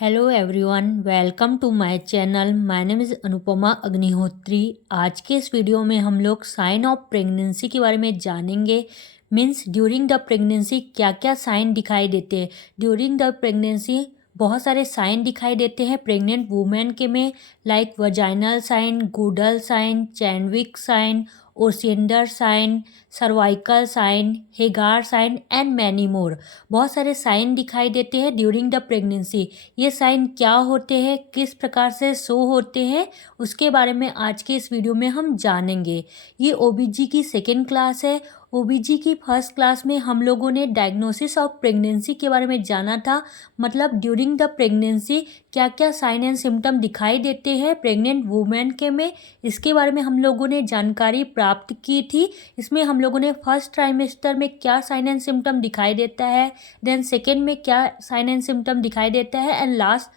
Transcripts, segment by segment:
Hello everyone, welcome to my channel. My name is Anupama Agnihotri. आज के इस वीडियो में हम लोग साइन ऑफ प्रेगनेंसी के बारे में जानेंगे। मीन्स ड्यूरिंग द प्रेगनेंसी क्या क्या साइन दिखाई देते हैं। ड्यूरिंग द प्रेगनेंसी बहुत सारे साइन दिखाई देते हैं प्रेग्नेंट वुमेन के में, like vaginal sign, Goodell sign, Chadwick sign, Osiander sign, cervical sign, Hegar sign and many more. बहुत सारे साइन दिखाई देते हैं ड्यूरिंग द प्रेगनेंसी। ये साइन क्या होते हैं, किस प्रकार से शो होते हैं, उसके बारे में आज के इस वीडियो में हम जानेंगे। ये ओबीजी की सेकेंड क्लास है। ओबीजी की फर्स्ट क्लास में हम लोगों ने डायग्नोसिस ऑफ प्रेगनेंसी के बारे में जाना था। मतलब ड्यूरिंग द प्रेगनेंसी क्या क्या साइन एंड सिम्टम दिखाई देते हैं प्रेग्नेंट वुमेन के में, इसके बारे में हम लोगों ने जानकारी प्राप्त की थी। इसमें हम लोगों ने फर्स्ट ट्राइमेस्टर में क्या साइन एंड सिम्टम दिखाई देता है, देन सेकेंड में क्या साइन एंड सिम्टम दिखाई देता है, एंड लास्ट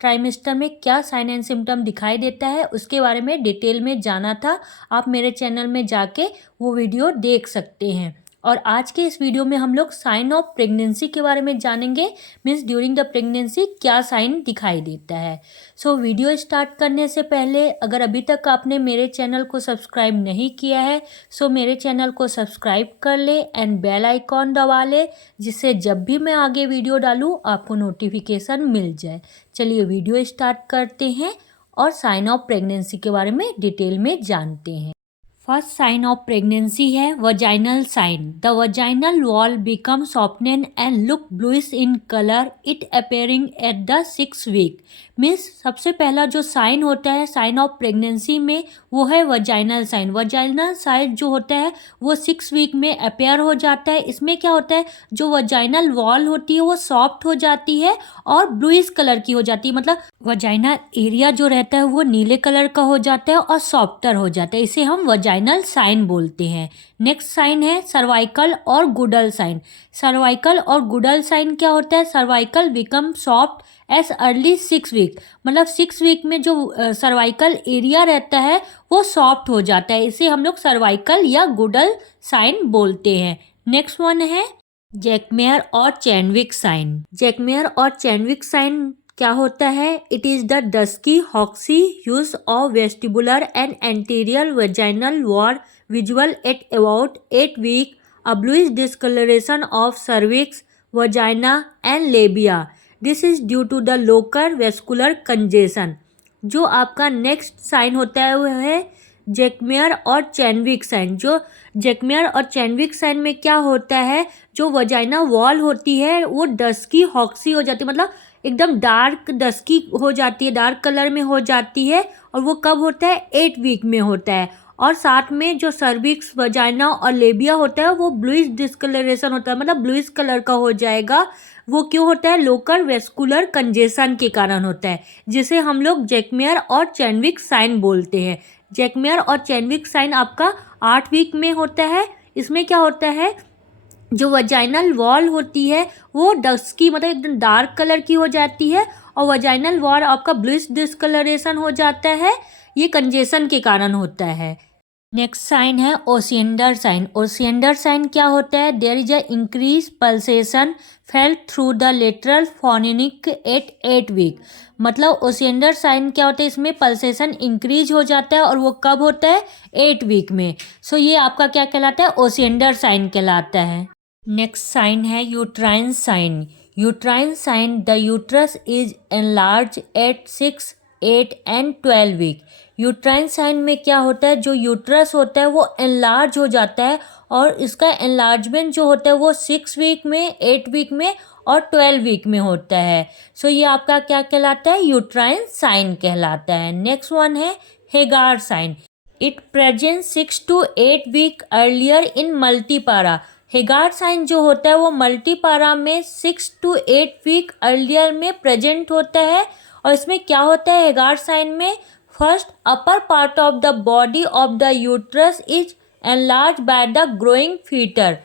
ट्राइमेस्टर में क्या साइन एंड सिम्टम दिखाई देता है, उसके बारे में डिटेल में जाना था। आप मेरे चैनल में जाके वो वीडियो देख सकते हैं। और आज के इस वीडियो में हम लोग साइन ऑफ प्रेगनेंसी के बारे में जानेंगे। मीन्स ड्यूरिंग द प्रेगनेंसी क्या साइन दिखाई देता है। सो वीडियो स्टार्ट करने से पहले अगर अभी तक आपने मेरे चैनल को सब्सक्राइब नहीं किया है सो मेरे चैनल को सब्सक्राइब कर ले एंड बेल आइकॉन दबा ले, जिससे जब भी मैं आगे वीडियो डालूँ आपको नोटिफिकेशन मिल जाए। चलिए वीडियो स्टार्ट करते हैं और साइन ऑफ प्रेगनेंसी के बारे में डिटेल में जानते हैं। फर्स्ट साइन ऑफ प्रेगनेंसी है vaginal sign. The vaginal wall become softened and look bluish in colour, it appearing at the 6 week. Means सबसे पहला जो साइन होता है साइन ऑफ प्रेगनेंसी में वो है वजाइनल साइन। वजाइनल साइन जो होता है वो 6 वीक में अपेयर हो जाता है। इसमें क्या होता है, जो वजाइनल वॉल होती है वो सॉफ्ट हो जाती है और ब्लूइश कलर की हो जाती है। मतलब वजाइनल एरिया जो रहता है वो नीले कलर का हो जाता है और सॉफ्टर हो जाता है। इसे हम वजाइनल साइन बोलते हैं। नेक्स्ट साइन है सर्वाइकल और गुडल साइन। सर्वाइकल और गुडल साइन क्या होता है, cervical become soft as early 6 week. मतलब 6 वीक में जो सर्वाइकल एरिया रहता है वो सॉफ्ट हो जाता है। इसे हम लोग सर्वाइकल या गुडल साइन बोलते हैं। नेक्स्ट वन है जैकमेयर और चैंडविक साइन। जैकमेयर और चैंडविक साइन क्या होता है, इट इज़ द डस्की हॉक्सी hues of vestibular and anterior vaginal wall visual at about 8 week, a bluish discoloration of cervix, vagina and labia. This is due to the local vascular congestion. जो आपका next sign होता है वह है जैकमेयर और चैंडविक sign. जो जैकमेयर और चैंडविक साइन में क्या होता है, जो वजाइना वॉल होती है वो डस्की हॉक्सी हो जाती है। मतलब एकदम डार्क डस्की हो जाती है, डार्क कलर में हो जाती है। और वो कब होता है, 8 वीक में होता है। और साथ में जो सर्विक्स, वजाइना और लेबिया होता है वो ब्लूइश डिस्कलरेशन होता है। मतलब ब्लूइश कलर का हो जाएगा। वो क्यों होता है, लोकल वेस्कुलर कंजेशन के कारण होता है, जिसे हम लोग जैकमेयर और चैंडविक साइन बोलते हैं। जैकमेयर और चैंडविक साइन आपका 8 वीक में होता है। इसमें क्या होता है, जो वजाइनल वॉल होती है वो डस्की मतलब एकदम डार्क कलर की हो जाती है और वजाइनल वॉल आपका ब्लूइश डिस्कलरेशन हो जाता है। ये कंजेशन के कारण होता है। नेक्स्ट साइन है ओसिएंडर साइन। ओसिएंडर साइन क्या होता है, there is a increase pulsation felt through the lateral fornix at 8 week. मतलब ओसिएंडर साइन क्या होता है, इसमें पल्सेशन इंक्रीज हो जाता है और वो कब होता है, 8 वीक में। सो ये आपका क्या कहलाता है, ओसिएंडर साइन कहलाता है। नेक्स्ट साइन है uterine sign. Uterine sign, the uterus is enlarge at 6, 8 and 12 week. Uterine sign में क्या होता है, जो यूट्रस होता है वो एनलार्ज हो जाता है और इसका एनलार्जमेंट जो होता है वो 6 वीक में, 8 वीक में और 12 वीक में होता है। सो ये आपका क्या कहलाता है, यूट्राइन साइन कहलाता है। नेक्स्ट वन है Hegar sign. It present 6 to 8 week earlier in multipara. Hegar sign जो होता है वो मल्टीपारा में 6 to 8 वीक अर्लियर में प्रेजेंट होता है। और इसमें क्या होता है, हेगार साइन में first upper part of the body of the uterus is enlarge by the growing foetus.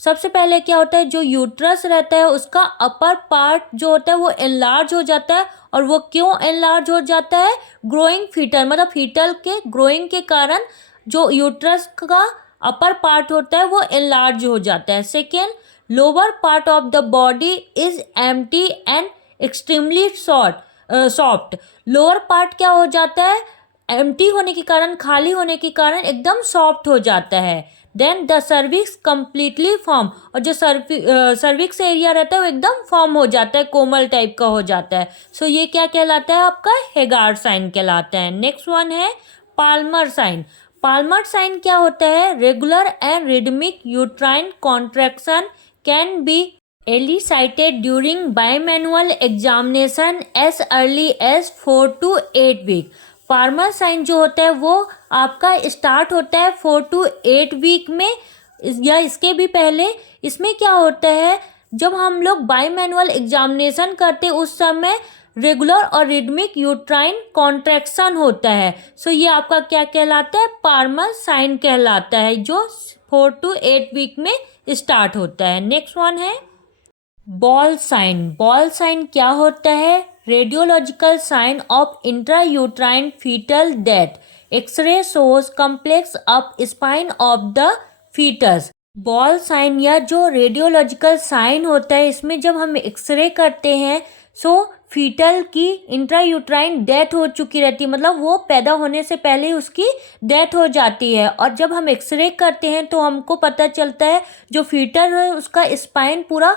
सबसे पहले क्या होता है, जो यूट्रस रहता है उसका अपर पार्ट जो होता है वो एनलार्ज हो जाता है। और वो क्यों एनलार्ज हो जाता है, ग्रोइंग फीटर मतलब फीटल के ग्रोइंग के कारण जो यूट्रस का अपर पार्ट होता है वो एनलार्ज हो जाता है। Second, lower part of the body is empty and extremely soft. Lower part क्या हो जाता है, एम्प्टी होने के कारण, खाली होने के कारण एकदम सॉफ्ट हो जाता है। Then the cervix completely form, और जो सर्विक्स एरिया रहता है वो एकदम फॉर्म हो जाता है, कोमल टाइप का हो जाता है। सो ये क्या कहलाता है, आपका हेगार साइन कहलाता है। नेक्स्ट वन है पाल्मर साइन। पाल्मर साइन क्या होता है, regular and rhythmic uterine contraction can be elicited during bimanual examination as early as 4 to 8 week. Palmer sign जो होता है वो आपका स्टार्ट होता है 4 to 8 वीक में या इसके भी पहले। इसमें क्या होता है, जब हम लोग बाईमैनुअल एग्जामिनेशन करते हैं उस समय रेगुलर और रिदमिक यूट्राइन कॉन्ट्रैक्शन होता है। सो ये आपका क्या कहलाता है, पाल्मर साइन कहलाता है, जो 4 to 8 वीक में स्टार्ट होता है। नेक्स्ट वन है बॉल साइन। बॉल साइन क्या होता है, radiological sign of intrauterine fetal death. X-ray shows complex up spine of the fetus. Ball sign या जो रेडियोलॉजिकल साइन होता है, इसमें जब हम एक्सरे करते हैं सो फीटल की इंट्रायूट्राइन डेथ हो चुकी रहती है, मतलब वो पैदा होने से पहले ही उसकी डेथ हो जाती है। और जब हम एक्सरे करते हैं तो हमको पता चलता है जो फीटल है उसका स्पाइन पूरा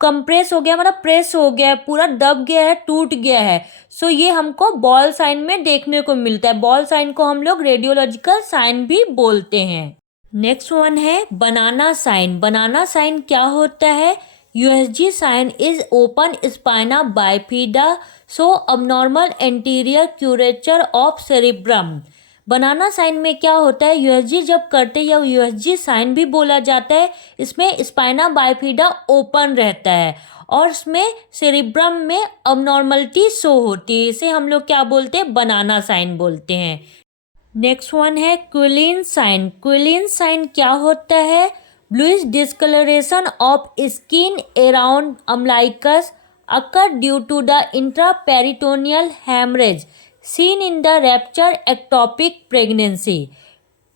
कंप्रेस हो गया, मतलब प्रेस हो गया है, पूरा दब गया है, टूट गया है। सो ये हमको बॉल साइन में देखने को मिलता है। बॉल साइन को हम लोग रेडियोलॉजिकल साइन भी बोलते हैं। नेक्स्ट वन है बनाना साइन। बनाना साइन क्या होता है, USG sign is open spina bifida so abnormal anterior curvature of cerebrum. Banana sign में क्या होता है, यूएसजी जब करते हैं या यूएसजी साइन भी बोला जाता है, इसमें स्पाइना बाइफिडा ओपन रहता है और इसमें सेरिब्रम में अबनॉर्मलिटी शो होती है। इसे हम लोग क्या बोलते हैं, बनाना साइन बोलते हैं। नेक्स्ट वन है क्विलिन साइन। क्विलिन साइन क्या होता है, bluish discolouration of skin around umbilicus occur due to the intraperitoneal haemorrhage seen in the rupture ectopic pregnancy.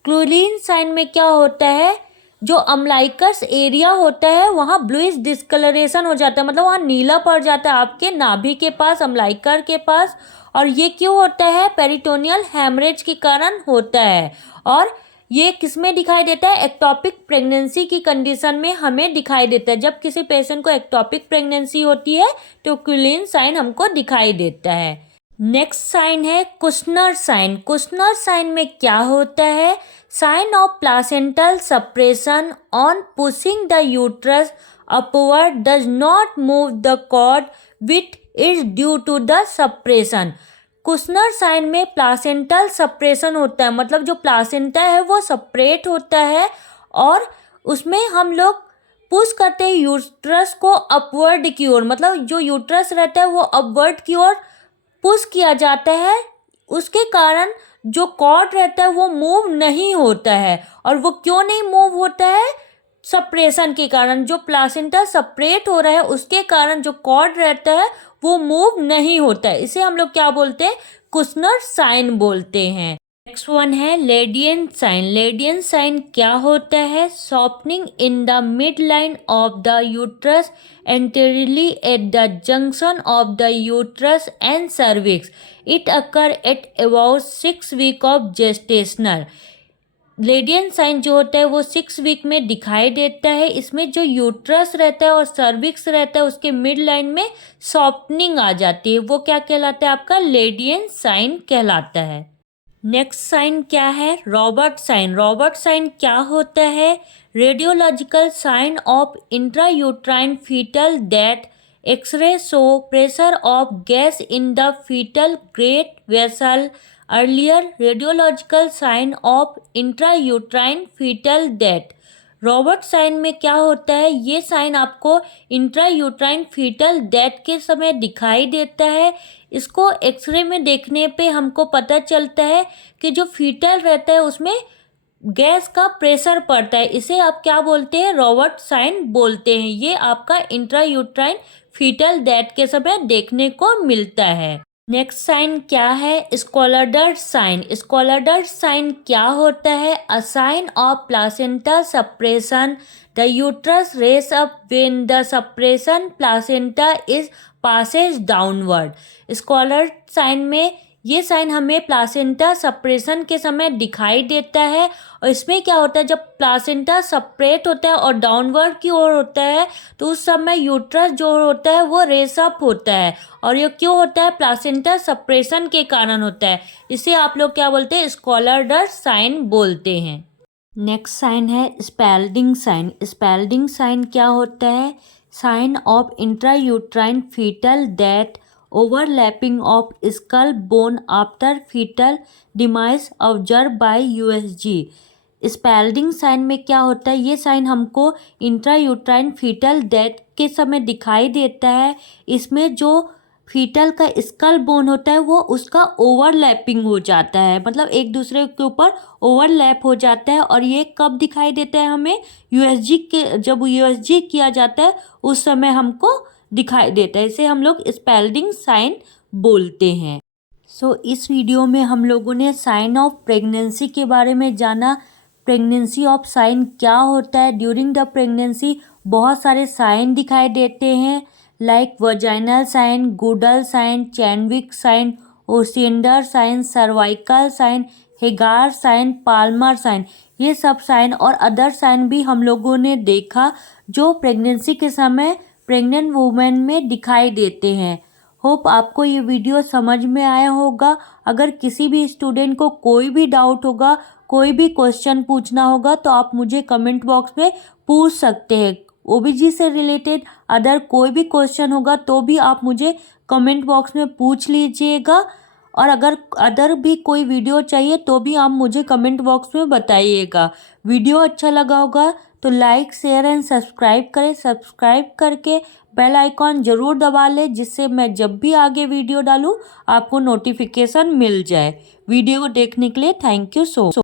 Cullen sign में क्या होता है, जो अम्लाइकस एरिया होता है वहाँ ब्लूइश डिस्कलरेशन हो जाता है, मतलब वहाँ नीला पड़ जाता है आपके नाभि के पास, अम्लाइकर के पास। और ये क्यों होता है, पेरिटोनियल हैमरेज के कारण होता है। और ये किसमें दिखाई देता है, एक्टोपिक प्रेगनेंसी की कंडीशन में हमें दिखाई देता है। जब किसी पेशेंट को एक्टोपिक प्रेगनेंसी होती है तो क्विलिन साइन हमको दिखाई देता है। नेक्स्ट साइन है कुशनर साइन। कुशनर साइन में क्या होता है, sign of placental separation on pushing the uterus upward does not move the cord with is due to the separation. Kustner sign में प्लासेंटल सप्रेशन होता है, मतलब जो प्लासेंटा है वो सपरेट होता है और उसमें हम लोग पुश करते हैं यूट्रस को अपवर्ड की ओर, मतलब जो यूट्रस रहता है वो अपवर्ड की ओर पुश किया जाता है। उसके कारण जो कॉर्ड रहता है वो मूव नहीं होता है। और वो क्यों नहीं मूव होता है, सप्रेशन के कारण। जो प्लासेंटा सपरेट हो रहा है उसके कारण जो कॉर्ड रहता है वो मूव नहीं होता है। इसे हम लोग क्या बोलते हैं, कुशनर साइन बोलते हैं। नेक्स्ट वन है लेडियन साइन। लेडियन साइन क्या होता है, softening in the mid line of the uterus anteriorly at the junction of the uterus and cervix. It occur at about 6 week of gestational. Ladin sign जो होता है वो 6 वीक में दिखाई देता है। इसमें जो यूट्रस रहता है और सर्विक्स रहता है उसके मिड लाइन में सॉफ्टनिंग आ जाती है, वो क्या कहलाता है, आपका लेडियन साइन कहलाता है। नेक्स्ट साइन क्या है, रॉबर्ट साइन। रॉबर्ट साइन क्या होता है, radiological sign of intrauterine fetal death. X-ray show pressure of gas in the fetal great vessel. Earlier radiological sign of intrauterine fetal death. Robert sign में क्या होता है, ये साइन आपको इंट्रायूट्राइन फीटल डेथ के समय दिखाई देता है। इसको एक्सरे में देखने पे हमको पता चलता है कि जो फीटल रहता है उसमें गैस का प्रेशर पड़ता है। इसे आप क्या बोलते हैं, रॉबर्ट साइन बोलते हैं। ये आपका इंट्रायूट्राइन फीटल डेथ के समय देखने को मिलता है। नेक्स्ट साइन क्या है, स्कोलाडर्ट साइन। स्कोलाडर्ट साइन क्या होता है, a sign of placenta separation. The uterus raise up when the separation placenta is passes downward. Scholar sign में ये साइन हमें प्लासेंटा सेपरेशन के समय दिखाई देता है, और इसमें क्या होता है, जब प्लासेंटा सेपरेट होता है और डाउनवर्ड की ओर होता है तो उस समय यूट्रस जो होता है वो रेस अप होता है, और ये क्यों होता है, प्लासेंटा सेपरेशन के कारण होता है। इसे आप लोग क्या बोलते हैं, स्कॉलर साइन बोलते हैं। नेक्स्ट साइन है स्पेल्डिंग साइन। स्पेल्डिंग साइन क्या होता है, sign of intrauterine fetal death, overlapping of skull bone after fetal demise observed by USG। Spalding sign में क्या होता है, ये साइन हमको इंट्रायूट्राइन फीटल डेथ के समय दिखाई देता है। इसमें जो फीटल का स्कल बोन होता है वो उसका ओवरलैपिंग हो जाता है, मतलब एक दूसरे के ऊपर ओवरलैप हो जाता है, और ये कब दिखाई देता है हमें, यूएसजी के जब यूएसजी किया जाता है उस समय हमको दिखाई देता है। इसे हम लोग स्पेल्डिंग साइन बोलते हैं। इस वीडियो में हम लोगों ने साइन ऑफ प्रेगनेंसी के बारे में जाना। प्रेगनेंसी ऑफ साइन क्या होता है, ड्यूरिंग द प्रेगनेंसी बहुत सारे साइन दिखाई देते हैं, like vaginal sign, Goodell sign, Chadwick sign, Osiander sign, cervical sign, Hegar sign, Palmer sign. ये सब साइन और अदर साइन भी हम लोगों ने देखा जो प्रेगनेंसी के समय प्रेग्नेंट वुमेन में दिखाई देते हैं। होप आपको ये वीडियो समझ में आया होगा। अगर किसी भी स्टूडेंट को कोई भी डाउट होगा, कोई भी क्वेश्चन पूछना होगा तो आप मुझे कमेंट बॉक्स में पूछ सकते हैं। ओबीजी से रिलेटेड अदर कोई भी क्वेश्चन होगा तो भी आप मुझे कमेंट बॉक्स में पूछ लीजिएगा, और अगर अदर भी कोई वीडियो चाहिए तो भी आप मुझे कमेंट बॉक्स में बताइएगा। वीडियो अच्छा लगा होगा तो लाइक, शेयर एंड सब्सक्राइब करें। सब्सक्राइब करके बेल आइकॉन ज़रूर दबा लें, जिससे मैं जब भी आगे वीडियो डालूँ आपको नोटिफिकेशन मिल जाए। वीडियो को देखने के लिए थैंक यू सो मच।